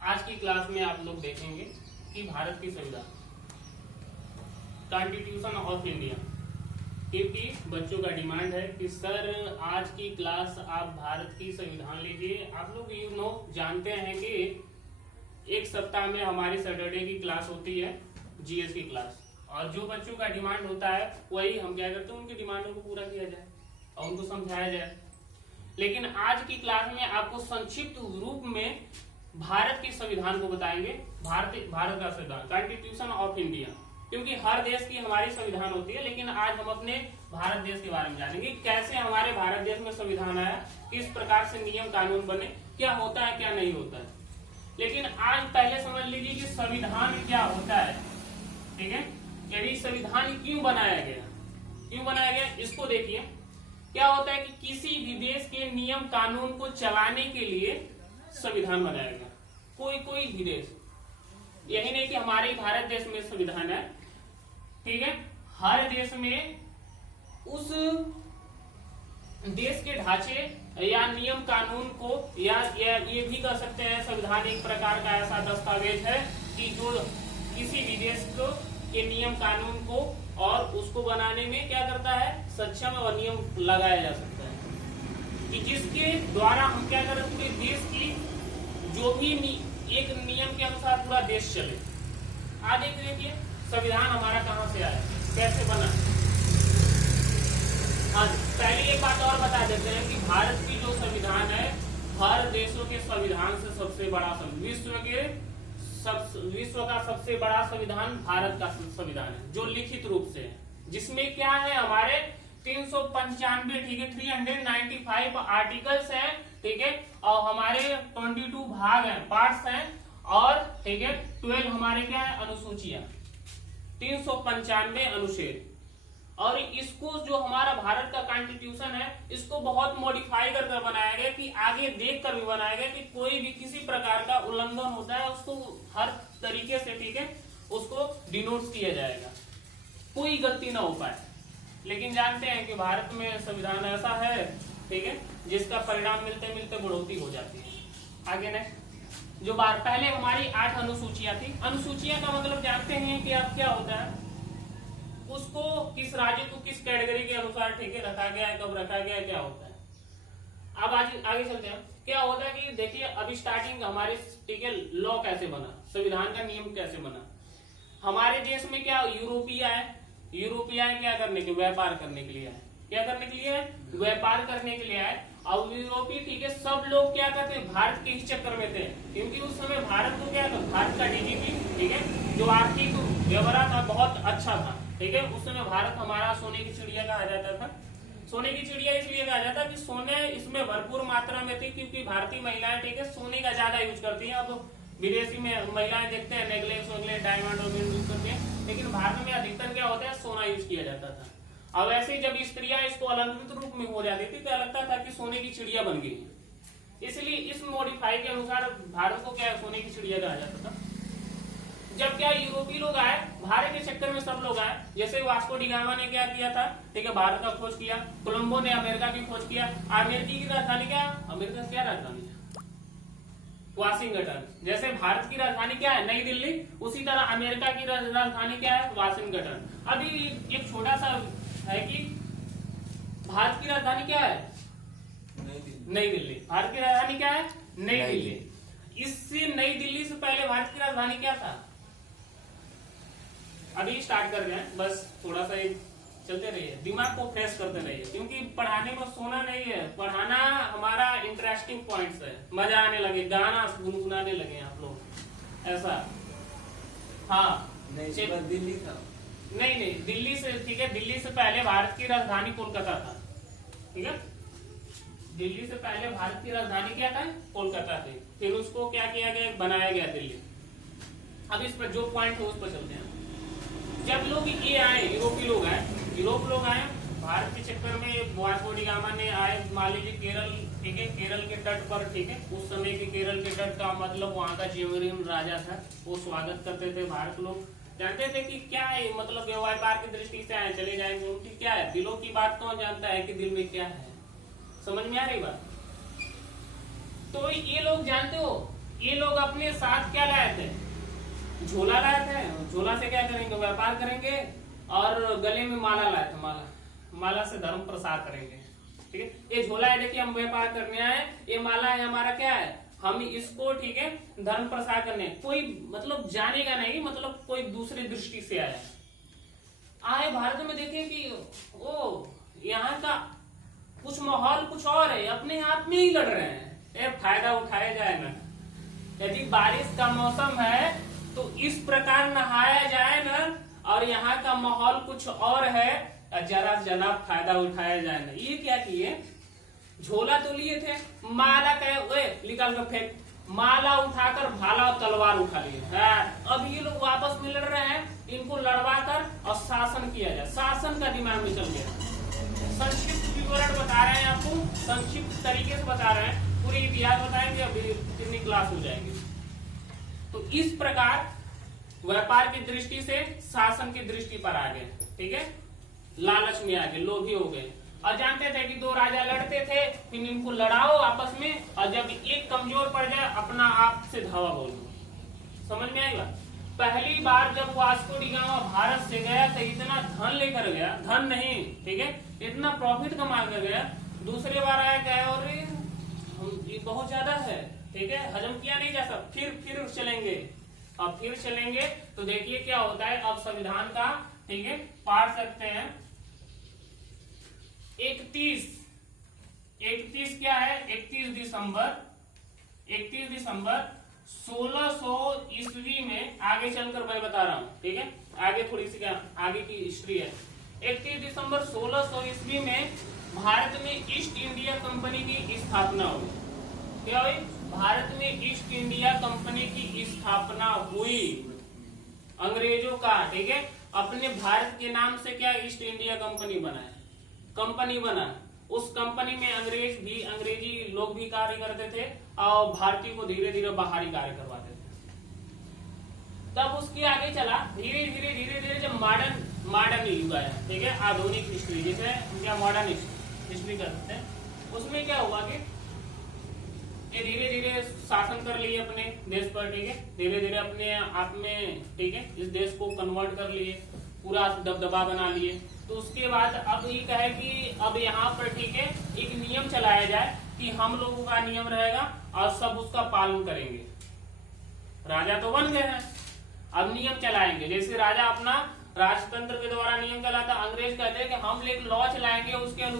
आज की क्लास में आप लोग देखेंगे कि भारत की संविधान कॉन्स्टिट्यूशन ऑफ इंडिया, क्योंकि बच्चों का डिमांड है कि सर आज की क्लास आप भारत की संविधान लीजिए। आप लोग जानते हैं कि एक सप्ताह में हमारी सैटरडे की क्लास होती है, जीएस की क्लास, और जो बच्चों का डिमांड होता है वही हम क्या करते हैं, उनकी डिमांडों को पूरा किया जाए और उनको समझाया जाए। लेकिन आज की क्लास में आपको संक्षिप्त रूप में भारत के संविधान को बताएंगे, भारत का संविधान कॉन्स्टिट्यूशन ऑफ इंडिया, क्योंकि हर देश की हमारी संविधान होती है, लेकिन आज हम अपने भारत देश के बारे में जानेंगे कैसे हमारे भारत देश में संविधान आया, किस प्रकार से नियम कानून बने, क्या होता है क्या नहीं होता है। लेकिन आज पहले समझ लीजिए कि संविधान क्या होता है, ठीक है। यदि संविधान क्यों बनाया गया, इसको देखिए। क्या होता है कि किसी भी देश के नियम कानून को चलाने के लिए संविधान बनाया गया, कोई भी देश, यही नहीं कि हमारे भारत देश में संविधान है, ठीक है। हर देश में उस देश के ढांचे या नियम कानून को या ये भी कर सकते हैं, संविधान एक प्रकार का ऐसा दस्तावेज है कि जो किसी भी देश को के नियम कानून को और उसको बनाने में क्या करता है, सक्षम और नियम लगाया जा सकता है कि जिसके द्वारा हम क्या करें, पूरे देश की जो भी एक नियम के अनुसार पूरा देश चले। आज एक देखिए संविधान हमारा कहाँ से आया, कैसे बना। हाँ, पहले एक बात और बता देते हैं कि भारत की जो संविधान है, हर देशों के संविधान से सबसे बड़ा विश्व का सबसे बड़ा संविधान भारत का संविधान है, जो लिखित रूप से है, जिसमें क्या है, हमारे 395, ठीक है, 395 आर्टिकल्स हैं, ठीक है, और हमारे 22 भाग हैं, पार्ट्स हैं, और ठीक है 12 हमारे क्या है, अनुसूचियां, 395 अनुच्छेद। और इसको जो हमारा भारत का कॉन्स्टिट्यूशन है, इसको बहुत मॉडिफाई करके बनाया गया कि आगे देख कर भी बनाया गया कि कोई भी किसी प्रकार का उल्लंघन होता है उसको हर तरीके से, ठीक है, उसको डिनोट किया जाएगा, कोई गलती ना हो पाए। लेकिन जानते हैं कि भारत में संविधान ऐसा है, ठीक है, जिसका परिणाम मिलते मिलते बढ़ोतरी हो जाती है। आगे नेक्स्ट, जो पहले हमारी 8 अनुसूचियां थी। अनुसूचियां का मतलब जानते हैं कि अब क्या होता है, उसको किस राज्य को किस कैटेगरी के अनुसार, ठीक है, रखा गया है, कब रखा गया है, क्या होता है। अब आगे चलते हैं। क्या होता है कि देखिए अभी स्टार्टिंग हमारे, ठीक है, लॉ कैसे बना, संविधान का नियम कैसे बना। हमारे देश में क्या यूरोपीय है क्या करने के, व्यापार करने के लिए है, क्या करने के लिए है, व्यापार करने के लिए है। और यूरोपीय, ठीक है, सब लोग क्या करते हैं, भारत के ही चक्कर में थे, क्योंकि उस समय भारत को क्या था, भारत का डीजीपी, ठीक है, जो आर्थिक व्यवहार था बहुत अच्छा था, ठीक है। उस समय भारत हमारा सोने की चिड़िया कहा जाता था। सोने की चिड़िया इसलिए कहा जाता कि सोने इसमें भरपूर मात्रा में थी, क्योंकि भारतीय महिलाएं, ठीक है, सोने का ज्यादा यूज करती हैं। अब विदेशी में महिलाएं देखते हैं नेकलेस डायमंड और यूज करते हैं, लेकिन भारत में अधिकतर क्या होता है, सोना यूज किया जाता था। अब ऐसे जब स्त्रियां इसको अलंकृत रूप में हो जाती थी तो लगता था कि सोने की चिड़िया बन गई है, इसलिए इस मॉडिफाई के अनुसार भारत को क्या सोने की चिड़िया कहा जाता था। जब क्या यूरोपीय लोग आए, भारत के चक्कर में सब लोग आए, जैसे वास्को डी गामा ने क्या किया था, ठीक है, भारत का खोज किया, कोलंबो ने अमेरिका की खोज किया। अमेरिकी की राजधानी क्या, अमेरिका क्या राजधानी है, वाशिंगटन। जैसे भारत की राजधानी क्या है, नई दिल्ली, उसी तरह अमेरिका की राजधानी क्या है, वाशिंगटन। अभी एक छोटा सा है कि भारत की राजधानी क्या है, नई दिल्ली। भारत की राजधानी क्या है, नई दिल्ली। इससे नई दिल्ली से पहले भारत की राजधानी क्या था, अभी स्टार्ट कर रहे हैं, बस थोड़ा सा चलते रहिए, दिमाग को फ्रेश करते रहिए, क्योंकि पढ़ाने में सोना नहीं है, पढ़ाना हमारा इंटरेस्टिंग पॉइंट्स है, मजा आने लगे, गाना गुनगुनाने लगे आप लोग, ऐसा। हाँ दिल्ली था, नहीं दिल्ली से, ठीक है, दिल्ली से पहले भारत की राजधानी कोलकाता था, ठीक है, दिल्ली से पहले भारत की राजधानी क्या था, कोलकाता थी, फिर उसको क्या किया गया, बनाया गया दिल्ली। अब इस पर जो पॉइंट है उस पर चलते हैं। जब लोग ये आए, यूरोप लोग आए भारत के चक्कर में, वास्को डी गामा ने आए, मान लीजिए केरल, ठीक है, केरल के तट पर, ठीक है, उस समय के केरल के तट का मतलब वहाँ का जेमरियन राजा था, वो स्वागत करते थे। भारत लोग जानते थे कि क्या है, मतलब व्यापार की दृष्टि से आए, चले जाएंगे, उनकी क्या है, दिलों की बात कौन जानता है कि दिल में क्या है, समझ में आ रही बात। तो ये लोग जानते हो ये लोग अपने साथ क्या लाए थे, झोला लाए थे। झोला से क्या करेंगे, व्यापार करेंगे। और गले में माला लाए थे, माला से धर्म प्रसार करेंगे। ठीक है, ये झोला है, देखिए हम व्यापार करने आए, ये माला है हमारा, क्या है, हम इसको, ठीक है, धर्म प्रसार करने। कोई मतलब जानेगा नहीं, मतलब कोई दूसरी दृष्टि से आए भारत में, देखे कि ओ यहाँ का कुछ माहौल कुछ और है, अपने आप में ही लड़ रहे हैं, फायदा उठाया जाए ना। यदि बारिश का मौसम है तो इस प्रकार नहाया जाए ना, और यहाँ का माहौल कुछ और है, जरा जनाब फायदा उठाया जाए ना। ये क्या किए, झोला तो लिए थे, माला कहे निकाल कर फेंक, माला उठाकर भाला और तलवार उठा लिए। अब ये लोग वापस में लड़ रहे हैं, इनको लड़वा कर और शासन किया जाए, शासन का दिमाग में चल गया। संक्षिप्त विवरण बता रहे हैं आपको, संक्षिप्त तरीके से बता रहे हैं, पूरी इतिहास बताएंगे, अभी कितनी क्लास हो जाएगी। तो इस प्रकार व्यापार की दृष्टि से शासन की दृष्टि पर आ गए। ठीक है, लालच में आ गए, लोभी हो गए। और जानते थे कि दो राजा लड़ते थे, फिर इनको लड़ाओ आपस में, और जब एक कमजोर पड़ जाए अपना आप से धावा बोलो। समझ में आएगा। पहली बार जब वास्को डी गामा भारत से गया तो इतना धन लेकर गया, धन नहीं, ठीक है, इतना प्रॉफिट कमा कर गया। दूसरी बार आया क्या, और ये बहुत ज्यादा है, ठीक है, हजम किया नहीं जा सकता, फिर चलेंगे। अब फिर चलेंगे तो देखिए क्या होता है। अब संविधान का, ठीक है, पढ़ सकते हैं। 31 क्या है, 31 दिसंबर 1600 ईस्वी में, आगे चलकर मैं बता रहा हूं, ठीक है, आगे थोड़ी सी क्या आगे की हिस्ट्री है। 31 दिसंबर 1600 ईस्वी में भारत में ईस्ट इंडिया कंपनी की स्थापना हुई। क्या हुई, भारत में ईस्ट इंडिया कंपनी की स्थापना हुई, अंग्रेजों का, ठीक है, अपने भारत के नाम से क्या ईस्ट इंडिया कंपनी बना। उस कंपनी में अंग्रेजी लोग भी कार्य करते थे, और भारतीय को धीरे धीरे बाहरी कार्य करवाते थे। तब उसके आगे चला, धीरे धीरे जब मॉडर्न युग आया, ठीक है, आधुनिक हिस्ट्री, जिसे हम क्या मॉडर्न हिस्ट्री करते हैं, उसमें क्या हुआ कि ये धीरे धीरे शासन कर लिए अपने देश पर, ठीक है, धीरे धीरे अपने आप में, ठीक है, इस देश को कन्वर्ट कर लिए, पूरा दबदबा बना लिए। तो उसके बाद अब ये कहे कि अब यहाँ पर, ठीक है, एक नियम चलाया जाए कि हम लोगों का नियम रहेगा और सब उसका पालन करेंगे। राजा तो बन गए हैं, अब नियम चलाएंगे। जैसे राजा अपना राजतंत्र के द्वारा नियम चलाता, अंग्रेज कहते हैं कि हम एक लॉ चलाएंगे, उसके अनुसार